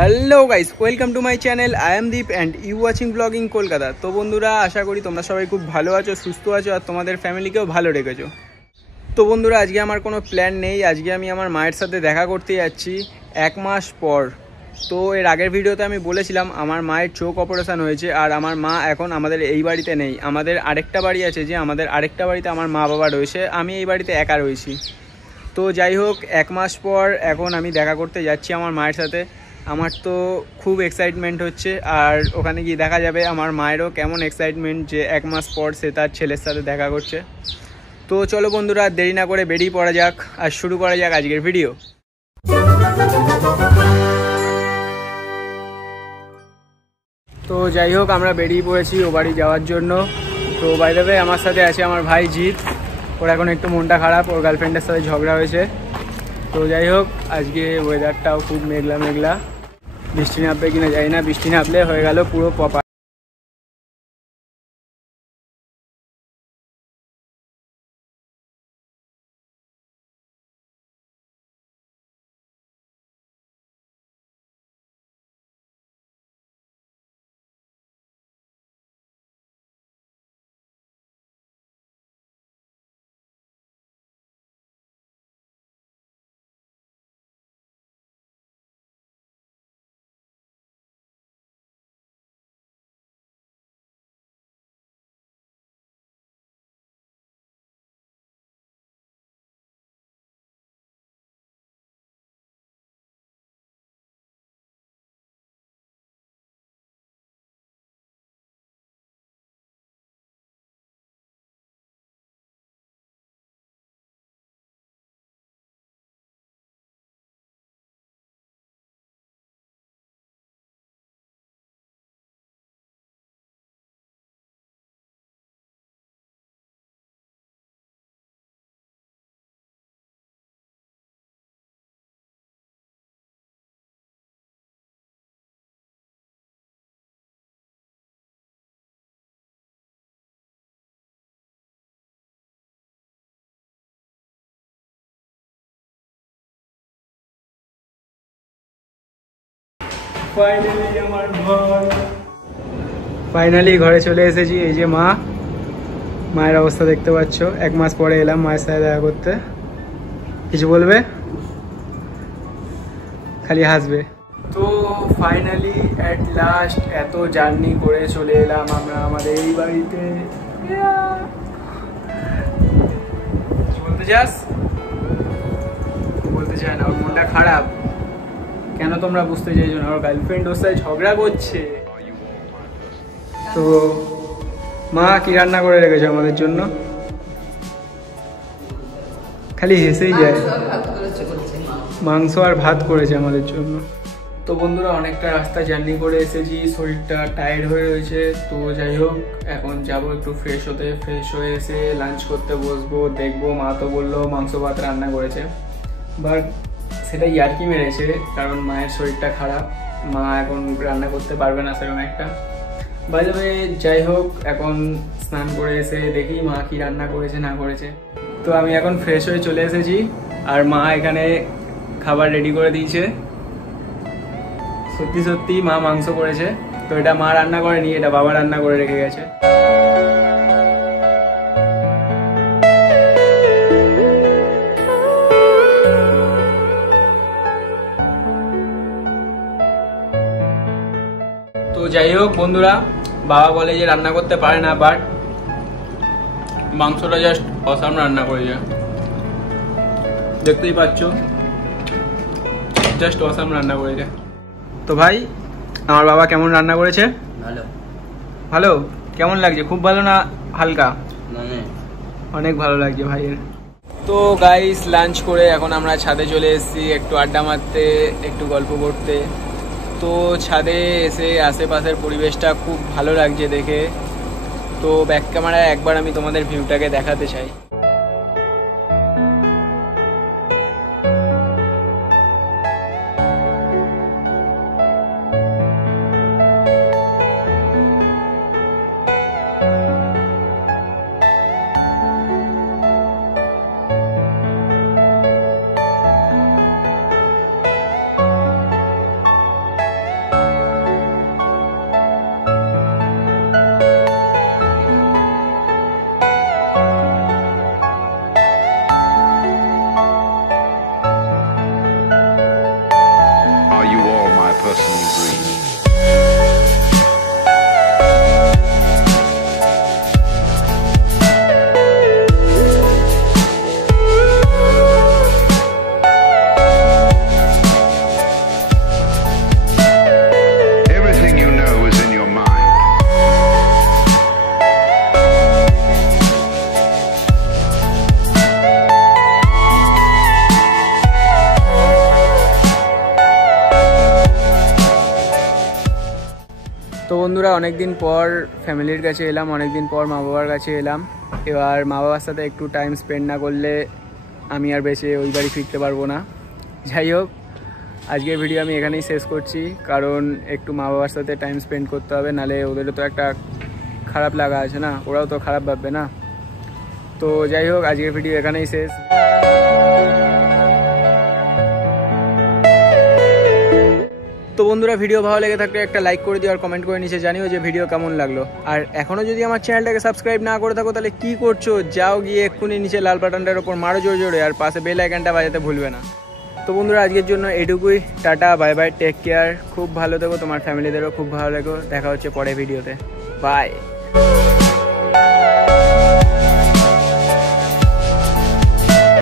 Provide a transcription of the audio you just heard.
Hello guys, welcome to my channel. I am Deep and you watching ব্লগিং কলকাতা। তো বন্ধুরা, আশা করি তোমরা সবাই খুব ভালো আছো, সুস্থ আছো আর তোমাদের ফ্যামিলিকেও ভালো রেখেছো। তো বন্ধুরা, আজকে আমার কোনো প্ল্যান নেই। আজকে আমি আমার মায়ের সাথে দেখা করতে যাচ্ছি 1 মাস পর। তো এর আগের ভিডিওতে আমি বলেছিলাম আমার মায়ের চোখ অপারেশান হয়েছে আর আমার মা এখন আমাদের এই বাড়িতে নেই। আমাদের আরেকটা বাড়ি আছে, যে আমাদের আরেকটা বাড়িতে আমার মা বাবা রয়েছে, আমি এই বাড়িতে একা রয়েছি। তো যাই হোক, 1 মাস পর এখন আমি দেখা করতে যাচ্ছি আমার মায়ের সাথে। আমার তো খুব এক্সাইটমেন্ট হচ্ছে, আর ওখানে গিয়ে দেখা যাবে আমার মায়েরও কেমন এক্সাইটমেন্ট যে 1 মাস পর সে তার ছেলের সাথে দেখা করছে। তো চলো বন্ধুরা, দেরি না করে বেরিয়ে পড়া যাক আর শুরু করা যাক আজকের ভিডিও। তো যাই হোক, আমরা বেরিয়ে পড়েছি ও বাড়ি যাওয়ার জন্য। তো বাই দ্য ওয়ে, আমার সাথে আছে আমার ভাই জিৎ। ওর এখন একটু মনটা খারাপ, ওর গার্লফ্রেন্ডের সাথে ঝগড়া হয়েছে। তো যাই হোক, আজকে ওয়েদারটাও খুব মেঘলা মেঘলা। বৃষ্টি নামবে কিনা জানি না, বৃষ্টি নামলে হয়ে গেল পুরো পপা। ফাইনালি ঘরে চলে এসেছি। এই যে মায়ের অবস্থা দেখতে পাচ্ছ। 1 মাস পরে এলাম মায়ের সাথে দেখা করতে। কিছু বলবে? খালি হাসবে। তো ফাইনালি অ্যাট লাস্ট এত জার্নি করে চলে এলাম আমরা আমাদের এই বাড়িতে। কি বলতে চাস? বলতে চায় না, ওর মনটা খারাপ। কেন তোমরা বুঝতে চাইছো না? ওর গার্লফ্রেন্ড ওর সাথে ঝগড়া করছে। তো মা কি রান্না করে রেখেছো আমাদের জন্য? খালি হেসেই যায়। মাংস আর ভাত করেছে আমাদের জন্য। তো বন্ধুরা, অনেকটা রাস্তা জার্নি করে এসেছি, শরীরটা টায়ার্ড হয়ে রয়েছে। তো যাই হোক, এখন যাব একটু ফ্রেশ হতে। ফ্রেশ হয়ে এসে লাঞ্চ করতে বসবো। দেখবো, মা তো বললো মাংস ভাত রান্না করেছে, বাট সেটা ইয়ার্কি মেরেছে, কারণ মায়ের শরীরটা খারাপ। মা এখন রান্না করতে পারবে না সেরকম একটা। বাই দ্য ওয়ে, যাই হোক, এখন স্নান করে এসে দেখি মা কি রান্না করেছে না করেছে। তো আমি এখন ফ্রেশ হয়ে চলে এসেছি, আর মা এখানে খাবার রেডি করে দিয়েছে। সত্যি সত্যি মা মাংস করেছে। তো এটা মা রান্না করেনি, এটা বাবা রান্না করে রেখে গেছে। তো যাই হোক বন্ধুরা, বাবা বলে যে রান্না করতে পারে না, বাট মাংসটা জাস্ট অসাম রান্না করেছে। দেখতেই পাচ্ছ, জাস্ট অসাম রান্না করেছে। তো ভাই, আমার বাবা কেমন রান্না করেছে? ভালো। ভালো? কেমন লাগছে? খুব ভালো না হালকা? মানে অনেক ভালো লাগছে ভাইয়ের। তো গাইস, লাঞ্চ করে এখন আমরা ছাদে চলে এসেছি একটু আড্ডা মারতে, একটু গল্প করতে। তো ছাদে এসে আশেপাশের পরিবেশটা খুব ভালো লাগছে দেখে। তো ব্যাক ক্যামেরায় একবার আমি তোমাদের ভিউটাকে দেখাতে চাই। person you breathe. Everything you know is in your mind. তো বন্ধুরা অনেক দিন পর ফ্যামিলির কাছে এলাম, অনেক দিন পর মা বাবার কাছে এলাম। এবার মা বাবার সাথে একটু টাইম স্পেন্ড না করলে আমি আর বেঁচে ওই বাড়ি ফিরতে পারবো না। যাই হোক, আজকের ভিডিও আমি এখানেই শেষ করছি, কারণ একটু মা বাবার সাথে টাইম স্পেন্ড করতে হবে, নাহলে ওদেরও তো একটা খারাপ লাগা আছে না, ওরাও তো খারাপ ভাববে না। তো যাই হোক, আজকের ভিডিও এখানেই শেষ। তো বন্ধুরা, ভিডিও ভালো লেগে থাকলে একটা লাইক করে দিও আর কমেন্ট করে নিচে জানিও যে ভিডিও কেমন লাগলো। আর এখনও যদি আমার চ্যানেলটাকে সাবস্ক্রাইব না করে থাকো তাহলে কি করছো, যাও গিয়ে এক্ষুনি নিচে লাল বাটনটার ওপর মারো জোরে জোরে, আর পাশে বেল আইকনটা বাজাতে ভুলবে না। তো বন্ধুরা, আজকের জন্য এটুকুই। Tata, bye bye, take care, খুব ভালো থেকো, তোমার ফ্যামিলিদেরও খুব ভালো থেকো। দেখা হচ্ছে পরে ভিডিওতে, বাই।